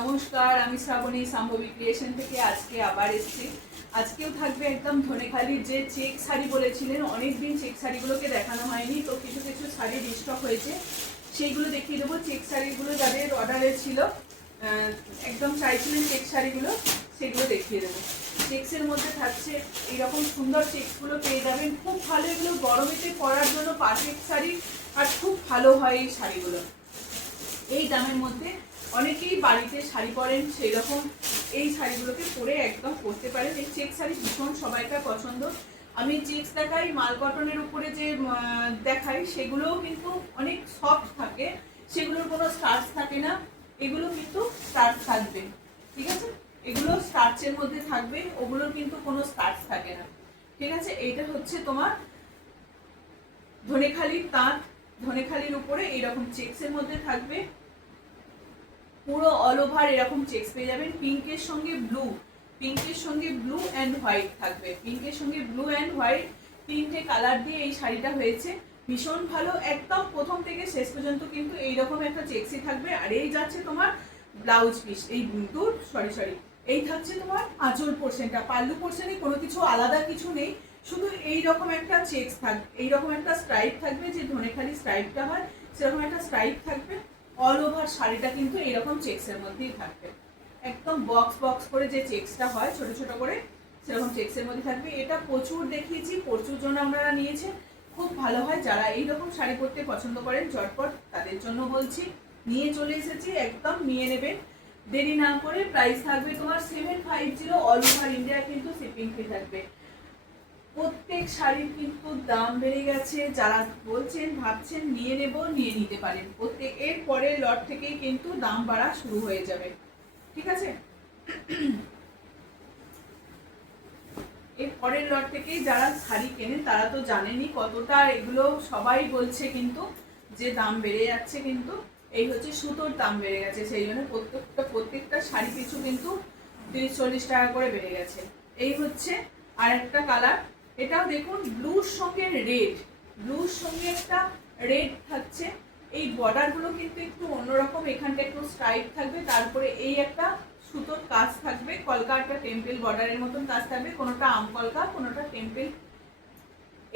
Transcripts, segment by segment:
নমস্কার, আমি শ্রাবণী সাম্ভবী ক্রিয়েশন থেকে আজকে আবার এসেছি। আজকেও থাকবে একদম ধনেখালির যে চেক শাড়ি বলেছিলেন, অনেকদিন চেক শাড়িগুলোকে দেখানো হয়নি, তো কিছু কিছু শাড়ি রিস্টক হয়েছে, সেইগুলো দেখিয়ে দেবো। চেক শাড়িগুলো যাদের অর্ডারে ছিল, একদম চাইছিলেন চেক শাড়িগুলো, সেগুলো দেখিয়ে দেবো। চেক্সের মধ্যে থাকছে এইরকম সুন্দর চেক্সগুলো পেয়ে যাবেন, খুব ভালো, এগুলো গরমেতে পরার জন্য পারফেক্ট শাড়ি, আর খুব ভালো হয় এই শাড়িগুলো। এই দামের মধ্যে অনেকেই বাড়িতে শাড়ি পরেন, সেই রকম এই শাড়িগুলোকে পরে একদম পরতে পারেন। এই চেক শাড়ি ভীষণ সবাইকার পছন্দ। আমি চেক্স দেখাই, মাল কটনের উপরে যে দেখাই, সেগুলোও কিন্তু অনেক সফট থাকে, সেগুলোর কোনো স্টার্চ থাকে না, এগুলো কিন্তু স্টার্চ থাকবে, ঠিক আছে? এগুলো স্টার্চের মধ্যে থাকবে, ওগুলোর কিন্তু কোনো স্টার্চ থাকে না, ঠিক আছে? এইটা হচ্ছে তোমার ধনেখালির তাঁত, ধনেখালির উপরে এইরকম চেক্সের মধ্যে থাকবে, পুরো অল ওভার এরকম চেক্স পেয়ে যাবেন। পিঙ্কের সঙ্গে ব্লু, পিঙ্কের সঙ্গে ব্লু অ্যান্ড হোয়াইট থাকবে, পিঙ্কের সঙ্গে ব্লু অ্যান্ড হোয়াইট তিনটে কালার দিয়ে এই শাড়িটা হয়েছে, ভীষণ ভালো। একদম প্রথম থেকে শেষ পর্যন্ত কিন্তু এইরকম একটা চেক্সই থাকবে। আর এই যাচ্ছে তোমার ব্লাউজ পিস, এই সরি এই থাকছে তোমার আঁচল পোর্শনটা, পাল্লু পোর্শনে কোনো কিছু আলাদা কিছু নেই, শুধু এইরকম একটা চেক্স থাকবে, এইরকম একটা স্ট্রাইপ থাকবে, যে ধনেখালি স্ট্রাইপটা হয় সেরকম একটা স্ট্রাইপ থাকবে। অল ওভার শাড়িটা কিন্তু এরকম চেক্সের মধ্যেই থাকবে, একদম বক্স বক্স করে যে চেক্সটা হয় ছোট ছোট করে, সেরকম চেক্সের মধ্যে থাকবে। এটা প্রচুর দেখিয়েছি, প্রচুর জন আপনারা নিয়েছে, খুব ভালো হয়। যারা এইরকম শাড়ি পরতে পছন্দ করেন ঝটপট তাদের জন্য বলছি, নিয়ে চলে এসেছি, একদম নিয়ে নেবেন দেরি না করে। প্রাইস থাকবে তোমার 750, অল ওভার ইন্ডিয়া কিন্তু শিপিং ফ্রি থাকবে। প্রত্যেক শাড়ির কিন্তু দাম বেড়ে গেছে, যারা বলছেন ভাবছেন নিয়ে নেব, নিয়ে নিতে পারেন। প্রত্যেক এর পরের লট থেকেই কিন্তু দাম বাড়া শুরু হয়ে যাবে, ঠিক আছে? এর পরের লট থেকেই যারা শাড়ি কেনেন তারা তো জানেনই কতটা, এগুলো সবাই বলছে কিন্তু যে দাম বেড়ে যাচ্ছে, কিন্তু এই হচ্ছে সুতোর দাম বেড়ে গেছে, সেই জন্য প্রত্যেকটা শাড়ি পিছু কিন্তু 30-40 টাকা করে বেড়ে গেছে। এই হচ্ছে আর একটা কালার, এটাও দেখুন ব্লুর সঙ্গে রেড, ব্লুর সঙ্গে একটা রেড থাকছে। এই বর্ডারগুলো কিন্তু একটু অন্যরকম, এখানটা একটু স্ট্রাইপ থাকবে, তারপরে এই একটা সুতোর কাজ থাকবে, কলকা একটা টেম্পল বর্ডারের মতন কাজ থাকবে, কোনোটা আম কলকা, কোনোটা টেম্পল,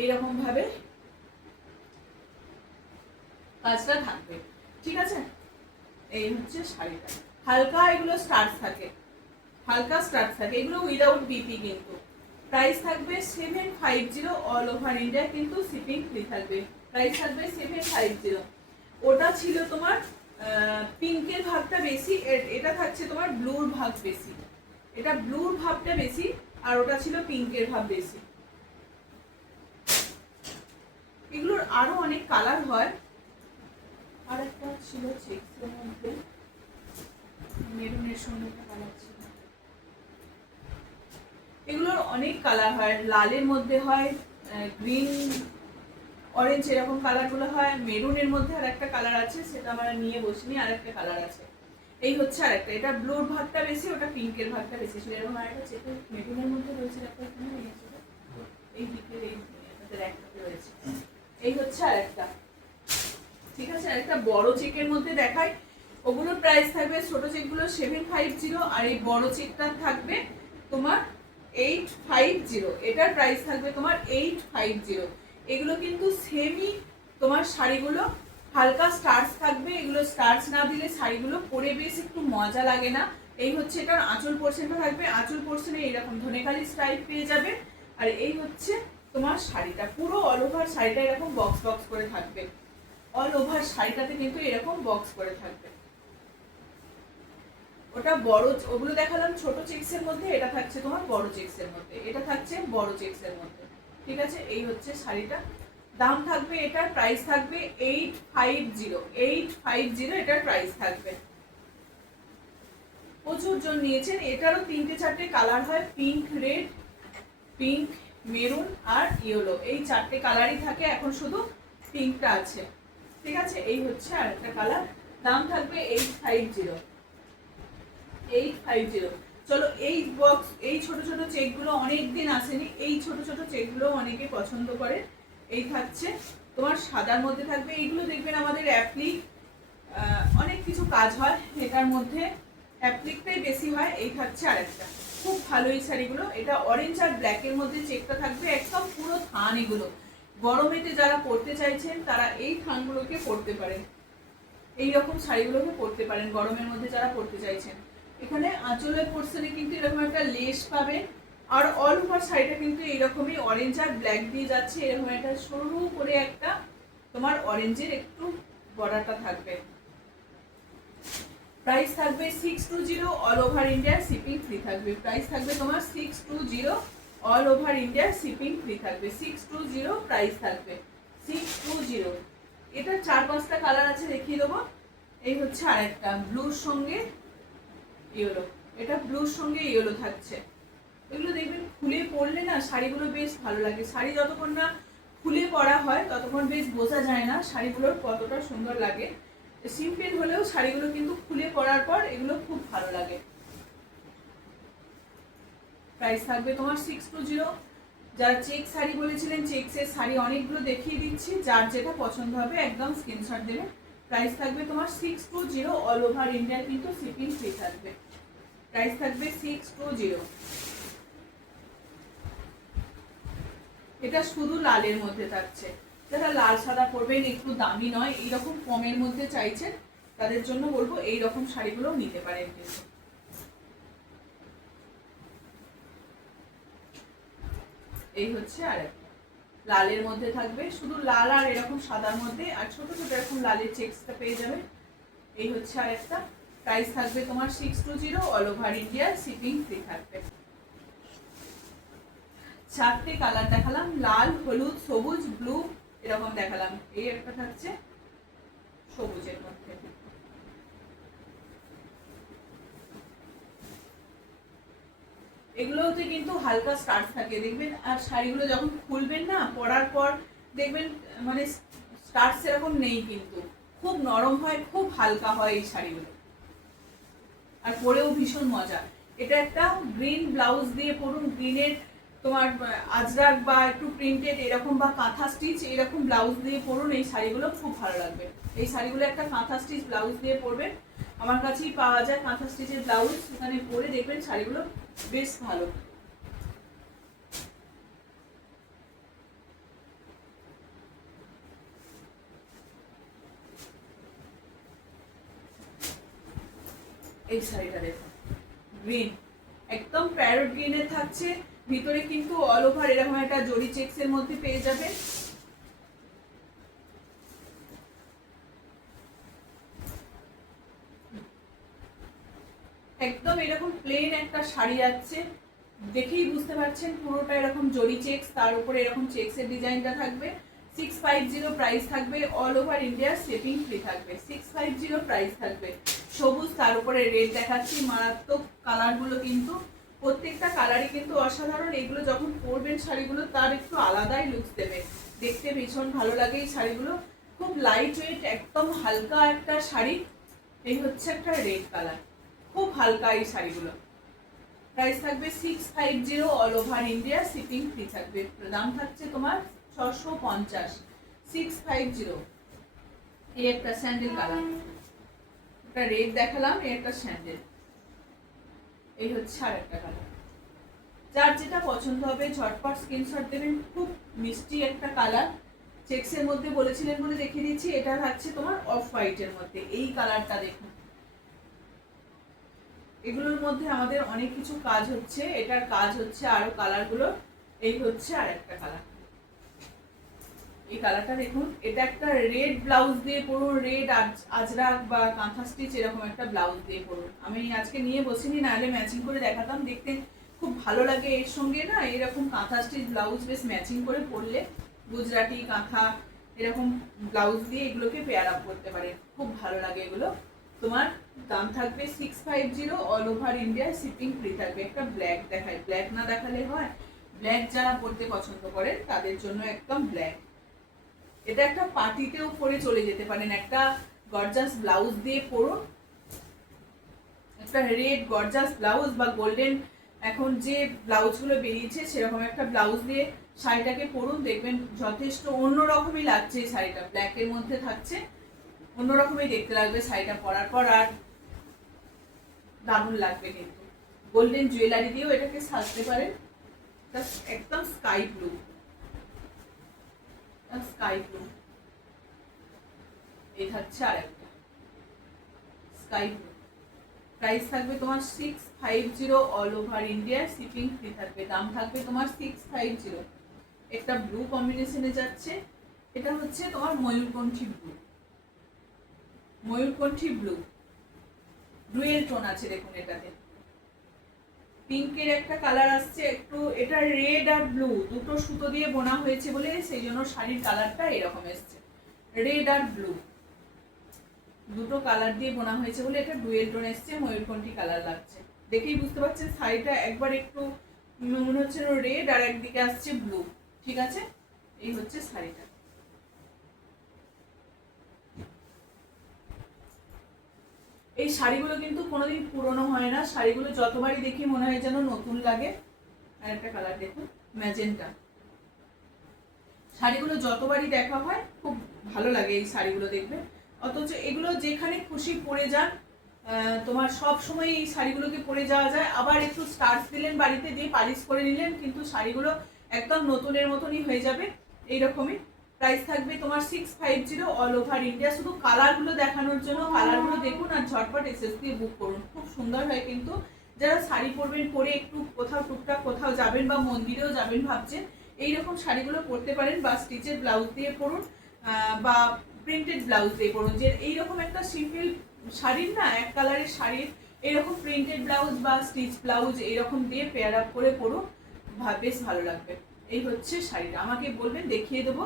এইরকম ভাবে কাজটা থাকবে, ঠিক আছে? এই হচ্ছে শাড়িটা, হালকা এগুলো স্টার্চ থাকে, হালকা স্টার্চ থাকে, এগুলো উইদাউট বিপি কিন্তু। প্রাইস থাকবে 750, অল ওভার ইন্ডিয়া কিন্তু শিপিং ফ্রি থাকবে। প্রাইস থাকবে 750। ওটা ছিল তোমার পিঙ্কের ভাগটা বেশি, এটা থাকছে তোমার ব্লুর ভাগ বেশি, এটা ব্লুর ভাবটা বেশি, আর ওটা ছিল পিঙ্কের ভাব বেশি। এগুলোর আরো অনেক কালার হয়, আর একটা ছিল চেক্সের মধ্যে মেরুনের সঙ্গে একটা কালার ছিল, এগুলোর অনেক কালার হয়, লালের মধ্যে হয়, গ্রিন অরেঞ্জ এরকম কালারগুলো হয়, মেরুনের মধ্যে আর একটা কালার আছে, সেটা আমরা নিয়ে বসিনি, আর একটা কালার আছে। এই হচ্ছে আরেকটা, এটা ব্লুর ভাগটা বেশি, ওটা পিঙ্কের ভাগটা বেশি ছিল। এরকম আরেকটা চেক মেরুনের মধ্যে রয়েছে, একটা এখানে নিয়েছিল, এই দিকের এই একটাতে রয়েছে। এই হচ্ছে আরেকটা, ঠিক আছে? আরেকটা বড় চেকের মধ্যে দেখাই, ওগুলোর প্রাইস থাকবে, ছোট চেকগুলো 750, আর এই বড় চেকটা থাকবে তোমার 850, এটার প্রাইস থাকবে তোমার 850। এগুলো কিন্তু সেমই তোমার শাড়িগুলো, হালকা স্টার্চ থাকবে, এগুলো স্টার্চ না দিলে শাড়িগুলো পরে বেশ একটু মজা লাগে না। এই হচ্ছে এটার আঁচল পোর্শনটা থাকবে, আঁচল পোর্শনে এরকম ধনেখালি স্টাইপ পেয়ে যাবে। আর এই হচ্ছে তোমার শাড়িটা, পুরো অল ওভার শাড়িটা এরকম বক্স বক্স করে থাকবে, অল ওভার শাড়িটাতে কিন্তু এরকম বক্স করে থাকবে। ওটা বড়, ওগুলো দেখালাম ছোট চেক্সের মধ্যে, এটা থাকছে তোমার বড় চেক্সের মধ্যে, এটা থাকছে বড় চেক্সের মধ্যে, ঠিক আছে? এই হচ্ছে শাড়িটা, দাম থাকবে, এটার প্রাইস থাকবে 850, এটার প্রাইস থাকবে। প্রচুর জন নিয়েছেন, এটারও 3-4টে কালার হয়, পিঙ্ক, রেড, পিঙ্ক, মেরুন আর ইয়েলো, এই 4টে কালারই থাকে, এখন শুধু পিঙ্কটা আছে, ঠিক আছে? এই হচ্ছে আর একটা কালার, দাম থাকবে 850। চলো এই বক্স, এই ছোট ছোট চেকগুলো অনেকদিন আসেনি, এই ছোট ছোট চেকগুলো অনেকে পছন্দ করে। এই থাকছে তোমার সাদার মধ্যে থাকবে, এইগুলো দেখবেন আমাদের অ্যাপ্লিক অনেক কিছু কাজ হয় এটার মধ্যে, অ্যাপ্লিকটাই বেশি হয়। এই থাকছে আরেকটা, খুব ভালো এই শাড়িগুলো। এটা অরেঞ্জ আর ব্ল্যাকের মধ্যে চেকটা থাকবে, একদম পুরো থান। এগুলো গরমেতে যারা পরতে চাইছেন তারা এই থানগুলোকে পরতে পারেন, এই রকম শাড়িগুলোকে পরতে পারেন গরমের মধ্যে যারা পরতে চাইছেন। এখানে আঁচলের পোর্শনে কিন্তু এরকম একটা লেস পাবে, আর অল ওভার শাড়িটা কিন্তু এইরকমই অরেঞ্জ আর ব্ল্যাক দিয়ে যাচ্ছে। এরকম একটা সরু করে একটা তোমার অরেঞ্জের একটু বর্ডারটা থাকবে। প্রাইস থাকবে 620, all over India shipping free থাকবে। প্রাইস থাকবে তোমার 620, all over India shipping free থাকবে। 620 প্রাইস থাকবে, 620। এটা 4-5টা কালার আছে, দেখিয়ে দেবো। এই হচ্ছে আরেকটা ব্লুর সঙ্গে ইয়েলো, এটা ব্লুর সঙ্গে ইয়েলো থাকছে। এগুলো দেখবেন খুলে পরলে না শাড়িগুলো বেশ ভালো লাগে। শাড়ি যতক্ষণ না খুলে পরা হয় ততক্ষণ বেশ বোঝা যায় না শাড়িগুলোর কতটা সুন্দর লাগে। সিম্পল হলেও শাড়িগুলো কিন্তু খুলে পরার পর এগুলো খুব ভালো লাগে। প্রাইস থাকবে তোমার 620। যারা চেক শাড়ি বলেছিলেন, চেকসের শাড়ি অনেকগুলো দেখিয়ে দিচ্ছি, যার যেটা পছন্দ হবে একদম স্ক্রিনশট দেবে। প্রাইস থাকবে তোমার 620, অল ওভার ইন্ডিয়া কিন্তু শিপিং ফ্রি থাকবে। প্রাইস থাকবে 620। এটা শুধু লালের মধ্যে থাকছে। যারা লাল সাদা পরবেন, একটু দামি নয়, এইরকম কমের মধ্যে চাইছেন, তাদের জন্য বলবো এই রকম শাড়িগুলো নিতে পারেন। কিন্তু এই হচ্ছে আরেকটা লালের মধ্যে থাকবে, শুধু লাল আর এরকম সাদার মধ্যে, আর ছোট ছোট এরকম লালের চেকসটা পেয়ে যাবে। এই হচ্ছে আরেকটা। প্রাইস থাকবে তোমার 620, all over India shipping free থাকবে। 4টে কালার দেখালাম, লাল, হলুদ, সবুজ, ব্লু, এরকম দেখালাম। এই একটা থাকছে সবুজের মধ্যে। এগুলোতে কিন্তু হালকা স্টার্চ থাকে দেখবেন, আর শাড়িগুলো যখন খুলবেন না পরার পর দেখবেন মানে স্টার্চ এরকম নেই, কিন্তু খুব নরম হয়, খুব হালকা হয় এই শাড়িগুলো, আর পরেও ভীষণ মজা। এটা একটা গ্রিন ব্লাউজ দিয়ে পরুন, গ্রিনের তোমার আজরাক বা একটু প্রিন্টেড এরকম বা কাঁথা স্টিচ এরকম ব্লাউজ দিয়ে পরুন, এই শাড়িগুলো খুব ভালো লাগবে। এই শাড়িগুলো একটা কাঁথা স্টিচ ব্লাউজ দিয়ে পরবেন, আমার কাছেই পাওয়া যায় কাঁথা স্টিচের ব্লাউজ, সেখানে পরে দেখবেন শাড়িগুলো বেশ ভালো। এই শাড়িটা দেখুন, গ্রিন, একদম প্যারট গ্রিনের থাকছে, ভিতরে কিন্তু অল ওভার এরকম একটা জরি চেকস এর মধ্যে পেয়ে যাবে। একদম এরকম প্লেন একটা শাড়ি আছে, দেখেই বুঝতে পারছেন পুরোটা এরকম জরি চেকস, তার উপরে এরকম চেকস এর ডিজাইনটা থাকবে। 650 প্রাইস থাকবে, all over India shipping free থাকবে। 650 প্রাইস থাকবে। সবুজ, তার উপরে রেড দেখাচ্ছি, মারাত্মক কালারগুলো কিন্তু প্রত্যেকটা কালারই কিন্তু অসাধারণ। এগুলো যখন পরবেন শাড়িগুলো তার একটু আলাদাই লুকস দেবে, দেখতে ভীষণ ভালো লাগে এই শাড়িগুলো। খুব লাইট ওয়েট, একদম হালকা একটা শাড়ি। এই হচ্ছে একটা রেড কালার, খুব হালকা এই শাড়িগুলো। প্রাইস থাকবে 650, all over India shipping free থাকবে। দাম থাকছে তোমার 650। 650। এই একটা স্যান্ডেল কালার, একটা রেড দেখালাম, এই একটা স্যান্ডেল, এই হচ্ছে আর একটা কালার। যার যেটা পছন্দ হবে ঝটপট স্ক্রিনশট দেবেন। খুব মিষ্টি একটা কালার, চেক্সের মধ্যে বলেছিলেন বলে দেখিয়ে দিচ্ছি। এটা থাকছে তোমার অফ হোয়াইটের মধ্যে, এই কালারটা দেখুন। এগুলোর মধ্যে আমাদের অনেক কিছু কাজ হচ্ছে, এটার কাজ হচ্ছে আরো কালারগুলো। এই হচ্ছে আর একটা কালার, এই কালারটা দেখুন। এটা একটা রেড ব্লাউজ দিয়ে পরুন, রেড আজরাক বা কাঁথা স্টিচ এরকম একটা ব্লাউজ দিয়ে পরুন। আমি আজকে নিয়ে বসিনি, নাহলে ম্যাচিং করে দেখাতাম, দেখতে খুব ভালো লাগে। এর সঙ্গে না এরকম কাঁথা স্টিচ ব্লাউজ বেশ ম্যাচিং করে পরলে, গুজরাটি কাঁথা এরকম ব্লাউজ দিয়ে এগুলোকে পেয়ার আপ করতে পারে, খুব ভালো লাগে এগুলো। তোমার দাম থাকবে 650, all over India shipping free থাকবে। একটা ব্ল্যাক দেখায়, ব্ল্যাক না দেখালে হয়, ব্ল্যাক যারা পরতে পছন্দ করেন তাদের জন্য একদম ব্ল্যাক। এটা একটা পার্টিতেও পরে চলে যেতে পারেন, একটা গর্জাস ব্লাউজ দিয়ে পরুন, একটা রেড গর্জাস ব্লাউজ বা গোল্ডেন এখন যে ব্লাউজগুলো বেরিয়েছে সেরকম একটা ব্লাউজ দিয়ে শাড়িটাকে পরুন, দেখবেন যথেষ্ট অন্যরকমই লাগছে। এই শাড়িটা ব্ল্যাকের মধ্যে থাকছে, অন্যরকমই দেখতে লাগবে শাড়িটা পরার পর। আর দারুণ লাগবে কিন্তু। গোল্ডেন জুয়েলারি দিয়েও এটাকে সাজতে পারেন। একদম স্কাই ব্লু, স্কাই ব্লু। এই থাকছে আরেকটা স্কাই ব্লু। প্রাইস থাকবে তোমার 650, all over India shipping free থাকবে। দাম থাকবে তোমার 650। একটা ব্লু কম্বিনেশনে যাচ্ছে, এটা হচ্ছে তোমার ময়ূরকণ্ঠী ব্লু, ময়ূরকণ্ঠী ব্লু ডুয়েল টোন আছে দেখুন এটাতে। পিঙ্কের একটা কালার আসছে একটু, এটা রেড আর ব্লু দুটো সুতো দিয়ে বোনা হয়েছে বলে সেই জন্য শাড়ির কালারটা এরকম এসছে। রেড আর ব্লু দুটো কালার দিয়ে বোনা হয়েছে বলে এটা ডুয়েল টোন এসছে, ময়ূরকণ্ঠী কালার লাগছে। দেখেই বুঝতে পারছেন শাড়িটা একবার একটু মনে হচ্ছে রেড আর একদিকে আসছে ব্লু। ঠিক আছে, এই হচ্ছে শাড়িটা। এই শাড়িগুলো কিন্তু কোনোদিন পুরনো হয় না, শাড়িগুলো যতবারই দেখি মনে হয় যেন নতুন লাগে। আর একটা কালার দেখুন ম্যাজেন্টা। শাড়িগুলো যতবারই দেখা হয় খুব ভালো লাগে এই শাড়িগুলো দেখবে। অথচ এগুলো যেখানে খুশি পরে যান, তোমার সব সময় এই শাড়িগুলোকে পরে যাওয়া যায়। আবার একটু স্টার্চ দিলেন বাড়িতে, দিয়ে পালিশ করে নিলেন, কিন্তু শাড়িগুলো একদম নতুনের মতনই হয়ে যাবে এইরকমই। প্রাইস থাকবে তোমার 650, অল ওভার ইন্ডিয়া। শুধু কালারগুলো দেখানোর জন্য, কালারগুলো দেখুন আর ঝটপট এসএস দিয়ে বুক করুন, খুব সুন্দর হয় কিন্তু। যারা শাড়ি পরবেন, পরে একটু কোথাও টুকটাক কোথাও যাবেন বা মন্দিরেও যাবেন ভাবছেন, এইরকম শাড়িগুলো পরতে পারেন। বা স্টিচের ব্লাউজ দিয়ে পরুন, বা প্রিন্টেড ব্লাউজ দিয়ে পরুন। যে এইরকম একটা সিম্পল শাড়ির না, এক কালারের শাড়ির এরকম প্রিন্টেড ব্লাউজ বা স্টিচ ব্লাউজ এরকম দিয়ে পেয়ার আপ করে পরুন, বেশ ভালো লাগবে। এই হচ্ছে শাড়িটা, আমাকে বলবেন দেখিয়ে দেবো,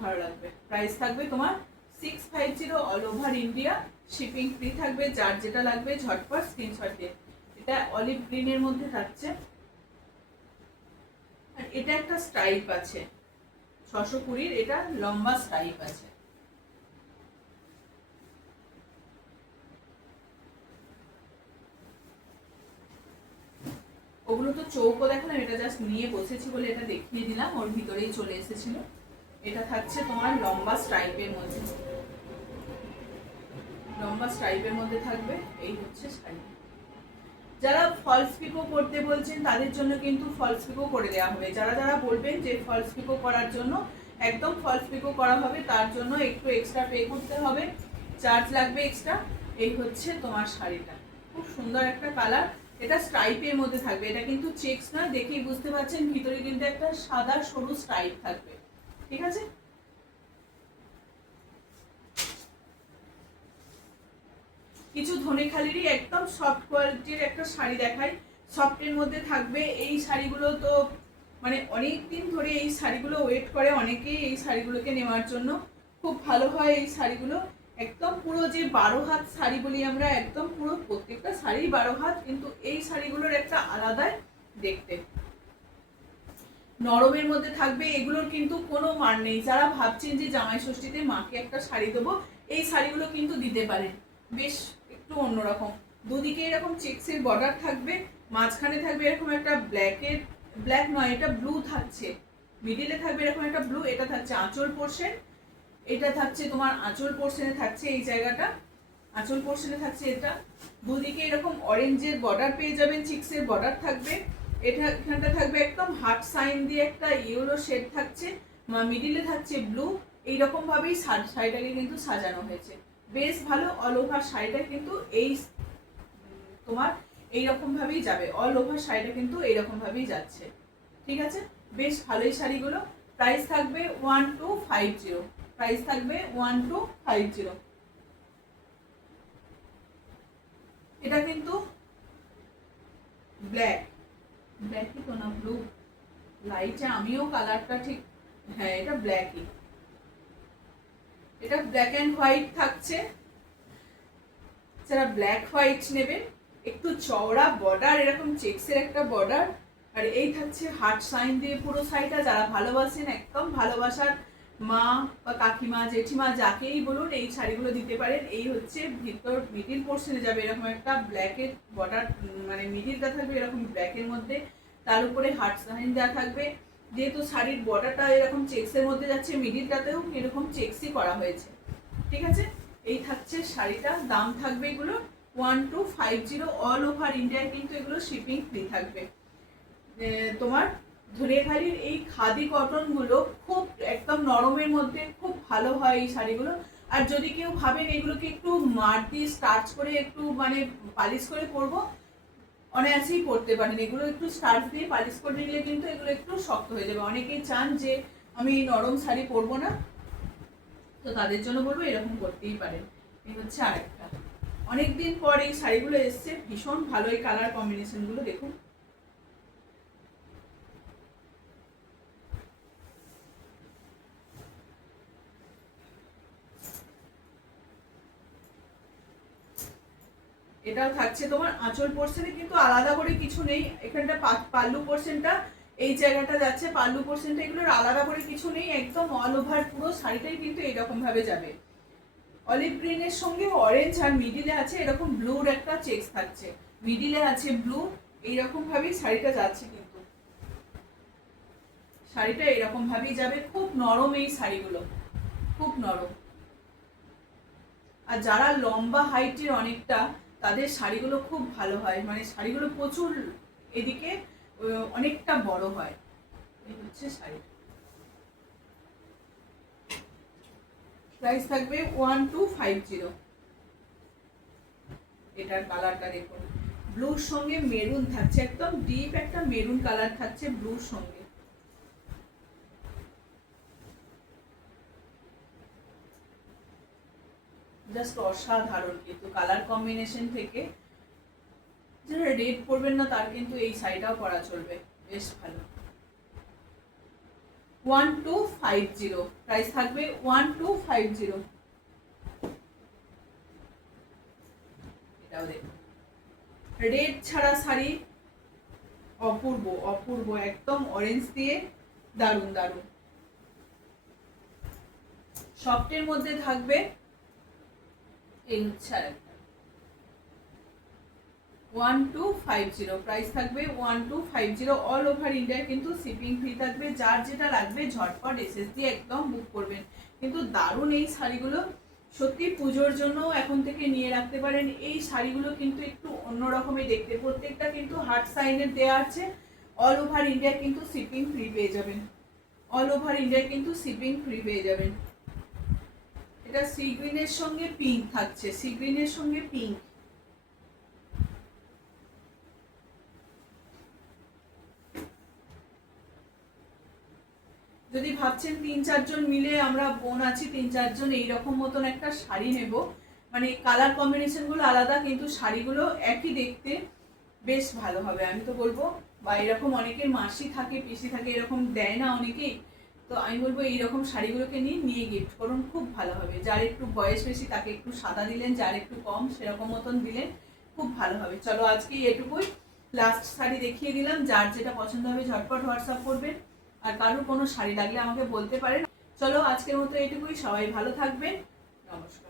ভালো লাগবে। প্রাইস থাকবে তোমার 650, all over India shipping free থাকবে। যার যেটা লাগবে ঝটপট স্ক্রিনশট দিয়ে। এটা অলিভ গ্রিনের মধ্যে থাকছে, আর এটা একটা স্ট্রাইপ আছে 620, এটা লম্বা স্ট্রাইপ আছে। ওগুলো তো চৌকো দেখালাম, এটা জাস্ট নিয়ে বসেছি বলে এটা দেখিয়ে দিলাম, ওর ভিতরেই চলে এসেছিল। এটা থাকছে তোমার লম্বা স্ট্রাইপের মধ্যে, লম্বা স্ট্রাইপের মধ্যে থাকবে। এই হচ্ছে শাড়ি। যারা ফলস পিকো করতে বলছেন তাদের জন্য কিন্তু ফলস পিকো করে দেওয়া হবে। যারা যারা বলবেন যে ফলস পিকো করার জন্য, একদম ফলস পিকো করা হবে, তার জন্য একটু এক্সট্রা পে করতে হবে, চার্জ লাগবে এক্সট্রা। এই হচ্ছে তোমার শাড়িটা, খুব সুন্দর একটা কালার। এটা স্ট্রাইপের মধ্যে থাকবে, এটা কিন্তু চেকস না, দেখেই বুঝতে পারছেন ভিতরে কিন্তু একটা সাদা সরু স্ট্রাইপ থাকবে। ঠিক আছে, কিছু ধনেখালিরই একদম সফট কোয়ালিটির একটা শাড়ি দেখাই, সফটের মধ্যে থাকবে। এই শাড়িগুলো তো মানে অনেক দিন ধরে এই শাড়িগুলো ওয়েট করে অনেকেই এই শাড়িগুলোকে নেওয়ার জন্য। খুব ভালো হয় এই শাড়িগুলো, একদম পুরো যে 12 হাত শাড়ি বলি আমরা, একদম পুরো প্রত্যেকটা শাড়ি 12 হাত, কিন্তু এই শাড়িগুলোর একটা আলাদাই দেখতে। নরমের মধ্যে থাকবে, এগুলোর কিন্তু কোনো মান নেই। যারা ভাবছেন যে জামাই ষষ্ঠীতে মাকে একটা শাড়ি দেবো, এই শাড়িগুলো কিন্তু দিতে পারেন। বেশ একটু অন্যরকম, দুদিকে এরকম চেক্সের বর্ডার থাকবে, মাঝখানে থাকবে এরকম একটা ব্ল্যাক নয় এটা ব্লু থাকছে, মিডিলে থাকবে এরকম একটা ব্লু। এটা থাকছে আঁচল পোর্শন, এটা থাকছে তোমার আঁচল পোর্শনে থাকছে এই জায়গাটা, আঁচল পোর্শনে থাকছে এটা। দুদিকে এরকম অরেঞ্জের বর্ডার পেয়ে যাবেন, চিক্সের বর্ডার থাকবে। এটা এখানটা থাকবে একদম হার্ট সাইন দিয়ে একটা ইয়েলো শেড থাকছে, মিডিলে থাকছে ব্লু। এইরকম ভাবেই শাড়িটাকে কিন্তু সাজানো হয়েছে, বেশ ভালো। অল ওভার শাড়িটা কিন্তু এই তোমার এইরকম ভাবেই যাবে, অল ওভার শাড়িটা কিন্তু এইরকম ভাবেই যাচ্ছে। ঠিক আছে, বেশ ভালোই শাড়িগুলো। প্রাইস থাকবে 1250, প্রাইস থাকবে 1250। এটা কিন্তু ব্ল্যাকই তো না, ব্লু লাইটে আমিও কালারটা ঠিক, হ্যাঁ এটা ব্ল্যাকই। এটা ব্ল্যাক অ্যান্ড হোয়াইট থাকছে। যারা ব্ল্যাক হোয়াইট নেবেন, একটু চওড়া বর্ডার, এরকম চেক্সের একটা বর্ডার, আর এই থাকছে হার্ট সাইন দিয়ে পুরো শাড়িটা। যারা ভালোবাসেন, একদম ভালোবাসার মা বা কাকিমা জেঠিমা যাকেই বলুন, এই শাড়িগুলো দিতে পারেন। এই হচ্ছে ভিতর মিডিল পোর্শনে যাবে এরকম একটা ব্ল্যাকের বর্ডার, মানে মিডিলটা থাকবে এরকম ব্ল্যাকের মধ্যে, তার উপরে হার্ট সাইন দেওয়া থাকবে। যেহেতু শাড়ির বর্ডারটা এরকম চেক্সের মধ্যে যাচ্ছে, মিডিলটাতেও এরকম চেক্সই করা হয়েছে। ঠিক আছে, এই থাকছে শাড়িটা। দাম থাকবে এগুলো 1250 অল ওভার ইন্ডিয়ায় কিন্তু এগুলো শিপিং ফ্রি থাকবে। তোমার ধনেখালির এই খাদি কটনগুলো খুব একদম নরমের মধ্যে খুব ভালো হয় এই শাড়িগুলো। আর যদি কেউ ভাবেন এগুলোকে একটু মার দিয়ে স্টার্চ করে একটু মানে পালিশ করে পরবো, অনায়াসেই পরতে পারেন। এগুলো একটু স্টার্চ দিয়ে পালিশ করে নিলে কিন্তু এগুলো একটু শক্ত হয়ে যাবে। অনেকেই চান যে আমি নরম শাড়ি পরবো না, তো তাদের জন্য বলবো এরকম করতেই পারেন। এই হচ্ছে আরেকটা, অনেকদিন পর এই শাড়িগুলো এসছে, ভীষণ ভালো এই কালার কম্বিনেশনগুলো দেখুন। এটাও থাকছে তোমার আঁচল পোর্শনে, কিন্তু আলাদা করে কিছু নেই। এখানটা পাল্লু পোর্শনটা এই জায়গাটা যাচ্ছে, পাল্লু পোর্শনটা এগুলোর আলাদা করে কিছু নেই, একদম অল ওভার পুরো শাড়িটাই কিন্তু এরকম ভাবে যাবে। অলিভ গ্রিনের সঙ্গে অরেঞ্জ আর মিডিলে আছে এরকম ব্লুর একটা চেক্স থাকছে, মিডিলে আছে ব্লু, এইরকম ভাবেই শাড়িটা যাচ্ছে। কিন্তু শাড়িটা এরকম ভাবেই যাবে, খুব নরম এই শাড়িগুলো, খুব নরম। আর যারা লম্বা হাইটের অনেকটা, তাদের শাড়িগুলো খুব ভালো হয়, মানে শাড়িগুলো প্রচুর এদিকে অনেকটা বড় হয়। এই হচ্ছে শাড়ি, প্রাইস থাকবে 1250। এটার কালারটা দেখুন, ব্লুর সঙ্গে মেরুন থাকছে, একদম ডিপ একটা মেরুন কালার থাকছে ব্লুর সঙ্গে। জাস্ট অসাধারণ, কিন্তু কালার কম্বিনেশন থেকে যারা রেড পরবেন না তার কিন্তু এই শাড়িটাও পরা চলবে, বেশ ভালো। 1250, প্রাইস থাকবে 1250। এটাও দেখুন, রেড ছাড়া শাড়ি অপূর্ব অপূর্ব, একদম অরেঞ্জ দিয়ে দারুণ দারুণ। সফটের মধ্যে থাকবে, এই হচ্ছে আরেকটা 1250, প্রাইস থাকবে 1250 অল ওভার ইন্ডিয়া, কিন্তু শিপিং ফ্রি থাকবে। যার যেটা লাগবে ঝটপট এসএস দিয়ে একদম বুক করবেন। কিন্তু দারুণ এই শাড়িগুলো, সত্যি পুজোর জন্য এখন থেকে নিয়ে রাখতে পারেন। এই শাড়িগুলো কিন্তু একটু অন্য রকমের দেখতে, প্রত্যেকটা কিন্তু হার্ট সাইনের দেওয়া আছে। অল ওভার ইন্ডিয়া কিন্তু শিপিং ফ্রি পেয়ে যাবেন, অল ওভার ইন্ডিয়া কিন্তু শিপিং ফ্রি পেয়ে যাবেন। এটা সি গ্রিনের সঙ্গে পিঙ্ক থাকছে, সি গ্রিনের সঙ্গে পিঙ্ক। যদি ভাবছেন 3-4 জন মিলে আমরা বোন আছি, 3-4 জন এইরকম মতন একটা শাড়ি নেব, মানে কালার কম্বিনেশন গুলো আলাদা কিন্তু শাড়িগুলো একই দেখতে, বেশ ভালো হবে আমি তো বলবো। বা এরকম অনেকের মাসি থাকে পিসি থাকে, এরকম দেয় না অনেকেই, তো আমি বলবো এইরকম শাড়িগুলোকে নিয়ে গিফট করুন, খুব ভালো হবে। যার একটু বয়স বেশি তাকে একটু সাদা দিলেন, যার একটু কম সেরকম মতন দিলেন, খুব ভালো হবে। চলো আজকে এটুকুই, লাস্ট শাড়ি দেখিয়ে দিলাম। যার যেটা পছন্দ হবে ঝটপট হোয়াটসঅ্যাপ করবেন, আর কারোর কোনো শাড়ি লাগলে আমাকে বলতে পারেন। চলো আজকের মতো এটুকুই, সবাই ভালো থাকবেন, নমস্কার।